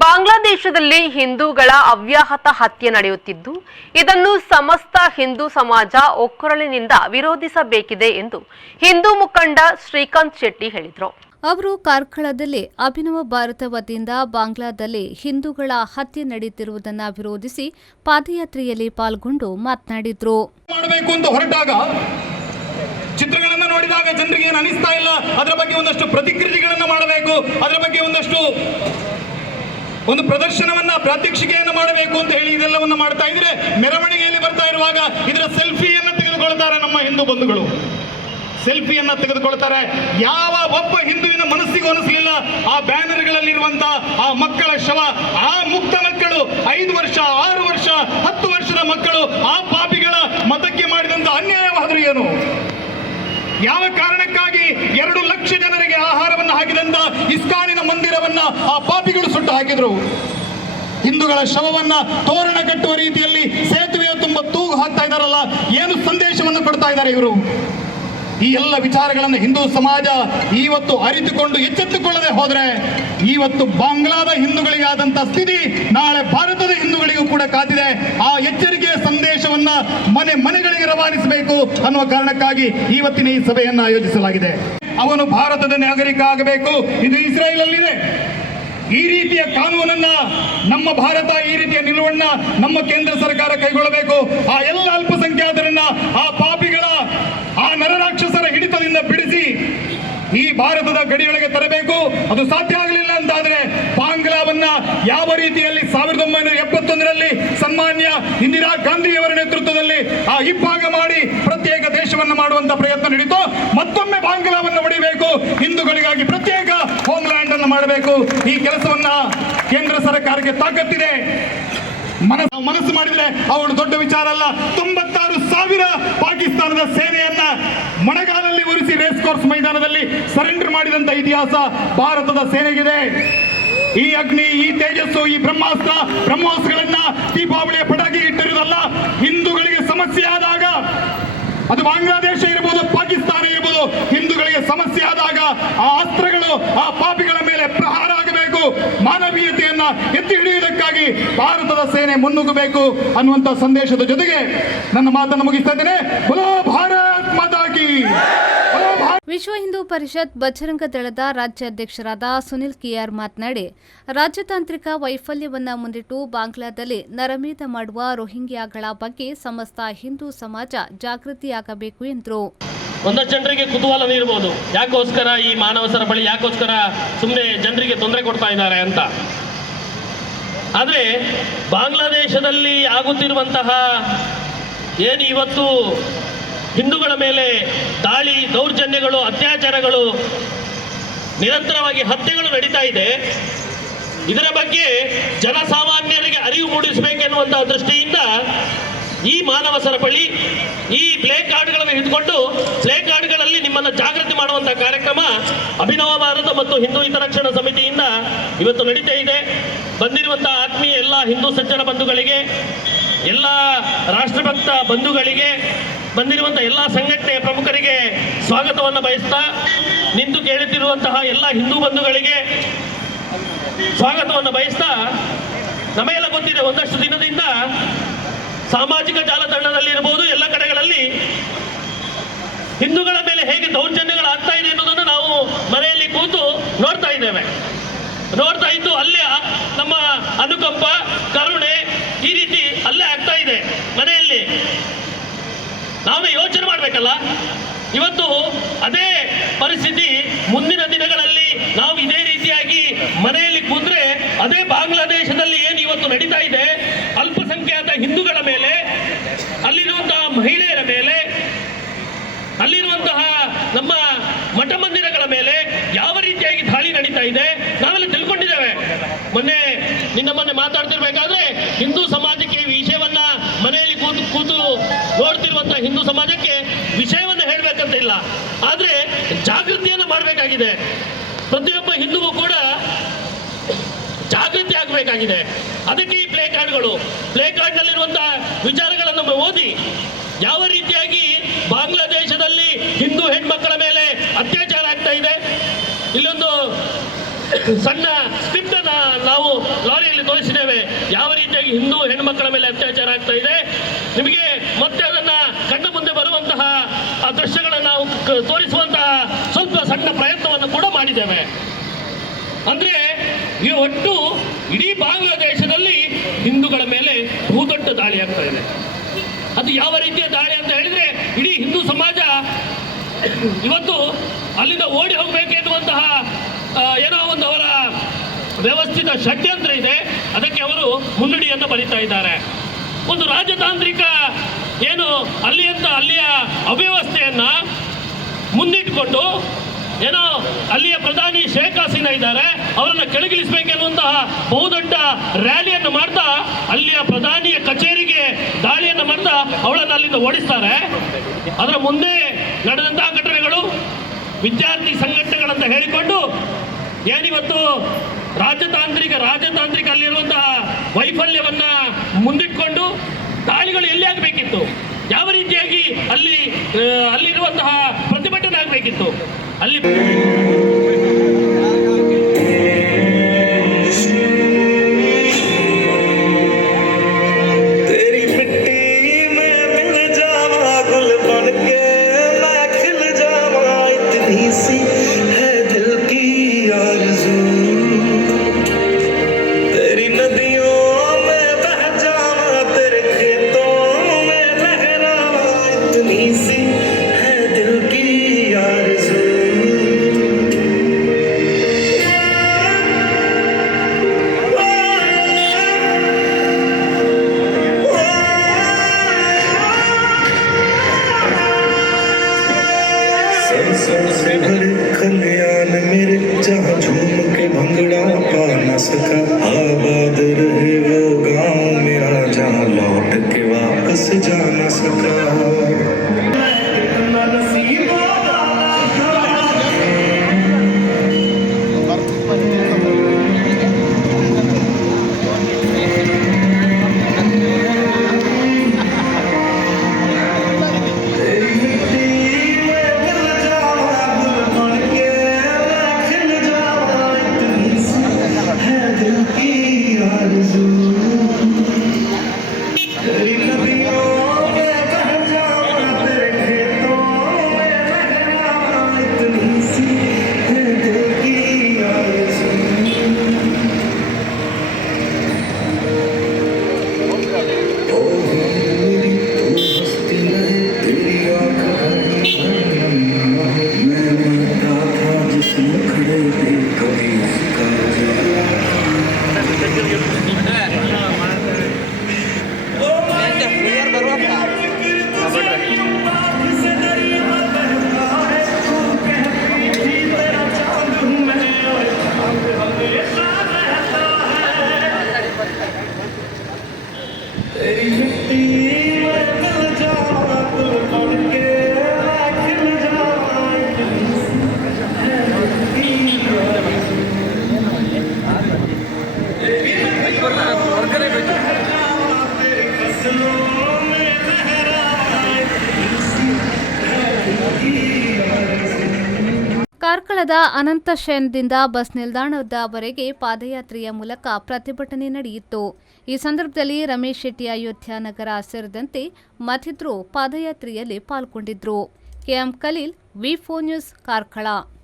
ಬಾಂಗ್ಲಾದೇಶದಲ್ಲಿ ಹಿಂದೂಗಳ ಅವ್ಯಾಹತ ಹತ್ಯೆ ನಡೆಯುತ್ತಿದ್ದು ಇದನ್ನು ಸಮಸ್ತ ಹಿಂದೂ ಸಮಾಜ ಒಕ್ಕೊರಲಿನಿಂದ ವಿರೋಧಿಸಬೇಕಿದೆ ಎಂದು ಹಿಂದೂ ಮುಖಂಡ ಶ್ರೀಕಾಂತ್ ಶೆಟ್ಟಿ ಹೇಳಿದರು. ಅವರು ಕಾರ್ಕಳದಲ್ಲಿ ಅಭಿನವ ಭಾರತ ವತಿಯಿಂದ ಬಾಂಗ್ಲಾದಲ್ಲಿ ಹಿಂದೂಗಳ ಹತ್ಯೆ ನಡೆಯುತ್ತಿರುವುದನ್ನು ವಿರೋಧಿಸಿ ಪಾದಯಾತ್ರೆಯಲ್ಲಿ ಪಾಲ್ಗೊಂಡು ಮಾತನಾಡಿದರು. ಚಿತ್ರಗಳನ್ನು ನೋಡಿದಾಗ ಜನರಿಗೆ ಏನು ಅನಿಸ್ತಾ ಇಲ್ಲ, ಅದರ ಬಗ್ಗೆ ಒಂದಷ್ಟು ಪ್ರತಿಕ್ರಿಯೆಗಳನ್ನು ಮಾಡಬೇಕು, ಅದರ ಬಗ್ಗೆ ಒಂದು ಪ್ರದರ್ಶನವನ್ನ ಪ್ರಾತ್ಯಕ್ಷಿಕೆಯನ್ನು ಮಾಡಬೇಕು ಅಂತ ಹೇಳಿ ಇದೆಲ್ಲವನ್ನು ಮಾಡ್ತಾ ಇದ್ರೆ, ಮೆರವಣಿಗೆಯಲ್ಲಿ ಬರ್ತಾ ಇರುವಾಗ ಇದರ ಸೆಲ್ಫಿಯನ್ನು ತೆಗೆದುಕೊಳ್ತಾರೆ. ನಮ್ಮ ಹಿಂದೂ ಬಂಧುಗಳು ಸೆಲ್ಫಿಯನ್ನು ತೆಗೆದುಕೊಳ್ತಾರೆ. ಯಾವ ಒಬ್ಬ ಹಿಂದುವಿನ ಮನಸ್ಸಿಗೂ ಅನಿಸಲಿಲ್ಲ ಆ ಬ್ಯಾನರ್ಗಳಲ್ಲಿರುವಂತಹ ಆ ಮಕ್ಕಳ ಶವ, ಆ ಮುಕ್ತ ಮಕ್ಕಳು 5 ವರ್ಷ 6 ವರ್ಷ 10 ವರ್ಷದ ಮಕ್ಕಳು ಆ ಪಾಪಿಗಳ ಮತಕ್ಕೆ ಮಾಡಿದಂತ ಅನ್ಯಾಯವಾದರೂ ಏನು? ಯಾವ ಕಾರಣಕ್ಕಾಗಿ 2 ಲಕ್ಷ ಜನರಿಗೆ ಆಹಾರವನ್ನು ಹಾಕಿದಂತ ಇಸ್ಕಾನಿನ ಮಂದಿರವನ್ನ ಆ ಪಾಪಿಗಳು ಸುಟ್ಟು ಹಾಕಿದ್ರು. ಹಿಂದೂಗಳ ಶವವನ್ನ ತೋರಣ ಕಟ್ಟುವ ರೀತಿಯಲ್ಲಿ ಸೇತುವೆಯ ತುಂಬ ತೂಗು ಹಾಕ್ತಾ ಇದ್ದಾರಲ್ಲ, ಏನು ಸಂದೇಶವನ್ನು ಕೊಡ್ತಾ ಇದ್ದಾರೆ ಇವರು? ಈ ಎಲ್ಲ ವಿಚಾರಗಳನ್ನು ಹಿಂದೂ ಸಮಾಜ ಇವತ್ತು ಅರಿತುಕೊಂಡು ಎಚ್ಚೆತ್ತುಕೊಳ್ಳದೆ ಹೋದ್ರೆ ಇವತ್ತು ಬಾಂಗ್ಲಾದ ಹಿಂದೂಗಳಿಗೆ ಆದಂತ ಸ್ಥಿತಿ ನಾಳೆ ಭಾರತದ ಹಿಂದೂಗಳಿಗೂ ಕೂಡ ಕಾದಿದೆ. ಆ ಎಚ್ಚರಿಕೆಯ ಸಂದೇಶವನ್ನ ಮನೆಗಳಿಗೆ ರವಾನಿಸಬೇಕು ಅನ್ನುವ ಕಾರಣಕ್ಕಾಗಿ ಇವತ್ತಿನ ಈ ಸಭೆಯನ್ನು ಆಯೋಜಿಸಲಾಗಿದೆ. ಅವನು ಭಾರತದ ನಾಗರಿಕ ಆಗಬೇಕು, ಇದು ಇಸ್ರೇಲ್ ಅಲ್ಲಿದೆ. ಈ ರೀತಿಯ ಕಾನೂನನ್ನ ನಮ್ಮ ಭಾರತ, ಈ ರೀತಿಯ ನಿಲುವನ್ನ ನಮ್ಮ ಕೇಂದ್ರ ಸರ್ಕಾರ ಕೈಗೊಳ್ಳಬೇಕು. ಆ ಎಲ್ಲ ಅಲ್ಪಸಂಖ್ಯಾತರನ್ನ, ಆ ಪಾಪಿಗಳ, ಆ ನರರಾಕ್ಷಸರ ಹಿಡಿತದಿಂದ ಬಿಡಿಸಿ ಈ ಭಾರತದ ಗಡಿಯೊಳಗೆ ತರಬೇಕು. ಅದು ಸಾಧ್ಯ ಆಗಲಿಲ್ಲ ಅಂತಾದ್ರೆ ಬಾಂಗ್ಲಾವನ್ನ ಯಾವ ರೀತಿಯಲ್ಲಿ 1971ರಲ್ಲಿ ಸನ್ಮಾನ್ಯ ಇಂದಿರಾ ಗಾಂಧಿಯವರ ನೇತೃತ್ವದಲ್ಲಿ ಆ ಇಬ್ಬಾಗ ಮಾಡಿ ಪ್ರತ್ಯೇಕ ದೇಶವನ್ನು ಮಾಡುವಂತ ಪ್ರಯತ್ನ ನಡೀತು. ಮತ್ತೊಮ್ಮೆ ಬಾಂಗ್ಲಾವನ್ನು ಹೊಡಿಬೇಕು, ಹಿಂದೂಗಳಿಗಾಗಿ ಪ್ರತ್ಯೇಕ ಹೋಮ್ಲ್ಯಾಂಡ್ ಅನ್ನು ಮಾಡಬೇಕು. ಈ ಕೆಲಸವನ್ನ ಕೇಂದ್ರ ಸರ್ಕಾರಕ್ಕೆ ತಾಕತ್ತಿದೆ. ಮನಸ್ಸು ಮಾಡಿದ್ರೆ ಅವಳು ದೊಡ್ಡ ವಿಚಾರ ಅಲ್ಲ. 96,000 ಪಾಕಿಸ್ತಾನದ ಸೇನೆಯನ್ನ ಮೊಣಗಾಲಲ್ಲಿ ಉರಿಸಿ ರೇಸ್ ಕೋರ್ಸ್ ಮೈದಾನದಲ್ಲಿ ಸರೆಂಡರ್ ಮಾಡಿದಂತ ಇತಿಹಾಸ ಭಾರತದ ಸೇನೆಗಿದೆ. ಈ ಅಗ್ನಿ, ಈ ತೇಜಸ್ಸು, ಈ ಬ್ರಹ್ಮಾಸ್ತ್ರಗಳನ್ನ ದೀಪಾವಳಿಯ ಪಟಾಕಿ ಇಟ್ಟಿರುವುದಲ್ಲ. ಹಿಂದೂಗಳಿಗೆ ಸಮಸ್ಯೆ ಆದಾಗ, ಅದು ಬಾಂಗ್ಲಾದೇಶ ಇರಬಹುದು, ಪಾಕಿಸ್ತಾನ ಇರಬಹುದು, ಹಿಂದೂಗಳಿಗೆ ಸಮಸ್ಯೆ ಆದಾಗ ಆ ಅಸ್ತ್ರಗಳು ಆ ಪಾಪಿಗಳ ಮೇಲೆ ಪ್ರಹಾರ ಆಗಬೇಕು. ಮಾನವೀಯತೆಯನ್ನ ಎತ್ತಿ ಹಿಡಿಯುವುದಕ್ಕಾಗಿ ಭಾರತದ ಸೇನೆ ಮುನ್ನುಗ್ಗಬೇಕು ಅನ್ನುವಂತ ಸಂದೇಶದ ಜೊತೆಗೆ ನನ್ನ ಮಾತನ್ನು ಮುಗಿಸ್ತಾ ಇದ್ದೇನೆ. ಬೋಲೋ ಭಾರತ್ ಮಾತಾ ಕಿ. ವಿಶ್ವ ಹಿಂದೂ ಪರಿಷತ್ ಬಜರಂಗ ದಳದ ರಾಜ್ಯಾಧ್ಯಕ್ಷರಾದ ಸುನಿಲ್ ಕಿಯಾರ್ ಮಾತನಾಡಿ, ರಾಜತಾಂತ್ರಿಕ ವೈಫಲ್ಯವನ್ನು ಮುಂದಿಟ್ಟು ಬಾಂಗ್ಲಾದಲ್ಲಿ ನರಮೇಧ ಮಾಡುವ ರೋಹಿಂಗ್ಯಾಗಳ ಬಗ್ಗೆ ಸಮಸ್ತ ಹಿಂದೂ ಸಮಾಜ ಜಾಗೃತಿಯಾಗಬೇಕು ಎಂದರು. ಒಂದಷ್ಟು ಜನರಿಗೆ ಕುತೂಹಲ ಇರಬಹುದು, ಯಾಕೋಸ್ಕರ ಈ ಮಾನವ ಸರಪಳಿ, ಯಾಕೋಸ್ಕರ ಸುಮ್ಮನೆ ಜನರಿಗೆ ತೊಂದರೆ ಕೊಡ್ತಾ ಇದ್ದಾರೆ ಅಂತ. ಆದರೆ ಬಾಂಗ್ಲಾದೇಶದಲ್ಲಿ ಆಗುತ್ತಿರುವಂತಹ ಏನು ಇವತ್ತು ಹಿಂದೂಗಳ ಮೇಲೆ ದಾಳಿ, ದೌರ್ಜನ್ಯಗಳು, ಅತ್ಯಾಚಾರಗಳು, ನಿರಂತರವಾಗಿ ಹತ್ಯೆಗಳು ನಡೀತಾ ಇದೆ. ಇದರ ಬಗ್ಗೆ ಜನಸಾಮಾನ್ಯರಿಗೆ ಅರಿವು ಮೂಡಿಸಬೇಕೆನ್ನುವಂತಹ ದೃಷ್ಟಿಯಿಂದ ಈ ಮಾನವ ಸರಪಳಿ, ಈ ಪ್ಲೇ ಕಾರ್ಡ್ಗಳನ್ನು ಹಿಡಿದುಕೊಂಡು ಪ್ಲೇ ಕಾರ್ಡ್ಗಳಲ್ಲಿ ನಿಮ್ಮನ್ನು ಜಾಗೃತಿ ಮಾಡುವಂತಹ ಕಾರ್ಯಕ್ರಮ ಅಭಿನವ ಭಾರತ ಮತ್ತು ಹಿಂದೂ ಹಿತರಕ್ಷಣಾ ಸಮಿತಿಯಿಂದ ಇವತ್ತು ನಡೀತಾ ಇದೆ. ಬಂದಿರುವಂತಹ ಆತ್ಮೀಯ ಎಲ್ಲ ಹಿಂದೂ ಸಜ್ಜನ ಬಂಧುಗಳಿಗೆ, ಎಲ್ಲ ರಾಷ್ಟ್ರಭಕ್ತ ಬಂಧುಗಳಿಗೆ, ಬಂದಿರುವಂಥ ಎಲ್ಲ ಸಂಘಟನೆಯ ಪ್ರಮುಖರಿಗೆ ಸ್ವಾಗತವನ್ನು ಬಯಸ್ತಾ, ನಿಂತು ಕೇಳುತ್ತಿರುವಂತಹ ಎಲ್ಲ ಹಿಂದೂ ಬಂಧುಗಳಿಗೆ ಸ್ವಾಗತವನ್ನು ಬಯಸ್ತಾ, ನಮಗೆಲ್ಲ ಗೊತ್ತಿದೆ ಒಂದಷ್ಟು ದಿನದಿಂದ ಸಾಮಾಜಿಕ ಜಾಲತಾಣದಲ್ಲಿರಬಹುದು, ಎಲ್ಲ ಕಡೆಗಳಲ್ಲಿ ಹಿಂದೂಗಳ ಮೇಲೆ ಹೇಗೆ ದೌರ್ಜನ್ಯಗಳು ಆಗ್ತಾ ಇದೆ ಅನ್ನೋದನ್ನು ನಾವು ಮನೆಯಲ್ಲಿ ಕೂತು ನೋಡ್ತಾ ಇದ್ದೇವೆ. ನೋಡ್ತಾ ಇದ್ದು ಅಲ್ಲೇ ನಮ್ಮ ಅನುಕಂಪ, ಕರುಣೆ ಈ ರೀತಿ ಅಲ್ಲೇ ಆಗ್ತಾ ಇದೆ ಮನೆಯಲ್ಲಿ. ನಾವೇ ಯೋಚನೆ ಮಾಡಬೇಕಲ್ಲ. ಇವತ್ತು ಅದೇ ಪರಿಸ್ಥಿತಿ ಮುಂದಿನ ದಿನಗಳಲ್ಲಿ ನಾವು ಇದೇ ರೀತಿಯಾಗಿ ಮನೆಯಲ್ಲಿ ಕೂತ್ರೆ ಅದೇ ಬಾಂಗ್ಲಾದೇಶದಲ್ಲಿ ಏನು ಇವತ್ತು ನಡೀತಾ ಇದೆ, ಅಲ್ಪಸಂಖ್ಯಾತ ಹಿಂದೂಗಳ ಮೇಲೆ, ಅಲ್ಲಿರುವಂತಹ ಮಹಿಳೆಯರ ಮೇಲೆ, ಅಲ್ಲಿರುವಂತಹ ನಮ್ಮ ಮಠ ಮಂದಿರಗಳ ಮೇಲೆ ಯಾವ ರೀತಿಯಾಗಿ ದಾಳಿ ನಡೀತಾ ಇದೆ ನಾವೆಲ್ಲ ತಿಳ್ಕೊಂಡಿದ್ದೇವೆ. ಮೊನ್ನೆ ಮಾತಾಡ್ತಿರ್ಬೇಕಾದ್ರೆ ಹಿಂದೂ ಸಮಾಜಕ್ಕೆ ವಿಷಯವನ್ನ ಮನೆಯಲ್ಲಿ ಕೂತು ನೋಡ್ತಿರುವಂತಹ ಹಿಂದೂ ಸಮಾಜಕ್ಕೆ ವಿಷಯವನ್ನು ಹೇಳಬೇಕಂತ ಇಲ್ಲ, ಆದ್ರೆ ಜಾಗೃತಿಯನ್ನು ಮಾಡಬೇಕಾಗಿದೆ. ಪ್ರತಿಯೊಬ್ಬ ಹಿಂದೂಗೂ ಕೂಡ ಜಾಗೃತಿ ಆಗಬೇಕಾಗಿದೆ. ಅದಕ್ಕೆ ಈ ಪ್ಲೇ ಕಾರ್ಡ್ನಲ್ಲಿರುವಂತಹ ವಿಚಾರಗಳನ್ನು ಓದಿ ಯಾವ ರೀತಿಯಾಗಿ ಬಾಂಗ್ಲಾದೇಶದಲ್ಲಿ ಹಿಂದೂ ಹೆಣ್ಮಕ್ಕಳ ಮೇಲೆ ಅತ್ಯಾಚಾರ ಆಗ್ತಾ ಇದೆ. ಇಲ್ಲೊಂದು ಸಣ್ಣ ಸ್ಕ್ರಿಪ್ಟ್ ನಾವು ಲಾರಿಯಲ್ಲಿ ತೋರಿಸಿದ್ದೇವೆ ಯಾವ ರೀತಿಯಾಗಿ ಹಿಂದೂ ಹೆಣ್ಮಕ್ಕಳ ಮೇಲೆ ಅತ್ಯಾಚಾರ ಆಗ್ತಾ ಇದೆ. ನಿಮಗೆ ಮತ್ತೆ ಅದನ್ನ ಕಣ್ಣ ಮುಂದೆ ಬರುವಂತಹ ಆ ದೃಶ್ಯಗಳನ್ನು ನಾವು ತೋರಿಸುವಂತಹ ಸ್ವಲ್ಪ ಸಣ್ಣ ಪ್ರಯತ್ನವನ್ನು ಕೂಡ ಮಾಡಿದ್ದೇವೆ. ಅಂದ್ರೆ ಈ ಒಟ್ಟು ಇಡೀ ಬಾಂಗ್ಲಾದೇಶದಲ್ಲಿ ಹಿಂದೂಗಳ ಮೇಲೆ ಬಹುದೊಡ್ಡ ದಾಳಿ ಆಗ್ತಾ ಇದೆ. ಅದು ಯಾವ ರೀತಿಯ ದಾಳಿ ಅಂತ ಹೇಳಿದ್ರೆ, ಇಡೀ ಹಿಂದೂ ಸಮಾಜ ಇವತ್ತು ಅಲ್ಲಿಂದ ಓಡಿ ಹೋಗಬೇಕೆನ್ನುವಂತಹ ಏನೋ ಒಂದು ಅವರ ವ್ಯವಸ್ಥಿತ ಷಡ್ಯಂತ್ರ ಇದೆ. ಅದಕ್ಕೆ ಅವರು ಮುನ್ನುಡಿಯನ್ನು ಬರೀತಾ ಇದ್ದಾರೆ. ಒಂದು ರಾಜತಾಂತ್ರಿಕ ಏನು ಅಲ್ಲಿಯ ಅವ್ಯವಸ್ಥೆಯನ್ನ ಮುಂದಿಟ್ಟುಕೊಂಡು ಏನೋ ಅಲ್ಲಿಯ ಪ್ರಧಾನಿ ಶೇಖ್ ಹಸೀನಾ ಇದ್ದಾರೆ, ಅವರನ್ನು ಕೆಳಗಿಳಿಸಬೇಕೆನ್ನುವಂತಹ ಬಹುದೊಡ್ಡ ರ್ಯಾಲಿಯನ್ನು ಮಾಡ್ತಾ ಅಲ್ಲಿಯ ಪ್ರಧಾನಿಯ ಕಚೇರಿಗೆ ದಾಳಿಯನ್ನು ಮಾಡ್ತಾ ಅವಳನ್ನು ಅಲ್ಲಿಂದ ಓಡಿಸ್ತಾರೆ. ಅದರ ಮುಂದೆ ನಡೆದಂತಹ ಘಟನೆಗಳು ವಿದ್ಯಾರ್ಥಿ ಸಂಘಟನೆಗಳಂತ ಹೇಳಿಕೊಂಡು ಏನಿವತ್ತು ರಾಜತಾಂತ್ರಿಕ ಅಲ್ಲಿರುವಂತಹ ವೈಫಲ್ಯವನ್ನ ಮುಂದಿಟ್ಕೊಂಡು ದಾಳಿಗಳು ಎಲ್ಲಿ ಆಗಬೇಕಿತ್ತು, ಯಾವ ರೀತಿಯಾಗಿ ಅಲ್ಲಿರುವಂತಹ ಪ್ರತಿಭಟನೆ ಆಗಬೇಕಿತ್ತು, ಅಲ್ಲಿ से भरे खलियान मेरे जहाँ झूम के भंगड़ा पा न सका, आबाद रहे वो गाँव मेरा जहाँ लौट के वापस जा न सका। ಕಾರ್ಕಳದ ಅನಂತಶಯನದಿಂದ ಬಸ್ ನಿಲ್ದಾಣದವರೆಗೆ ಪಾದಯಾತ್ರೆಯ ಮೂಲಕ ಪ್ರತಿಭಟನೆ ನಡೆಯಿತು. ಈ ಸಂದರ್ಭದಲ್ಲಿ ರಮೇಶ್ ಶೆಟ್ಟಿ ಅಯೋಧ್ಯ ನಗರ ಸೇರಿದಂತೆ ಮತ್ತಿತರರು ಪಾದಯಾತ್ರೆಯಲ್ಲಿ ಪಾಲ್ಗೊಂಡಿದ್ದರು. KM Khalil, V4 news, Karkala.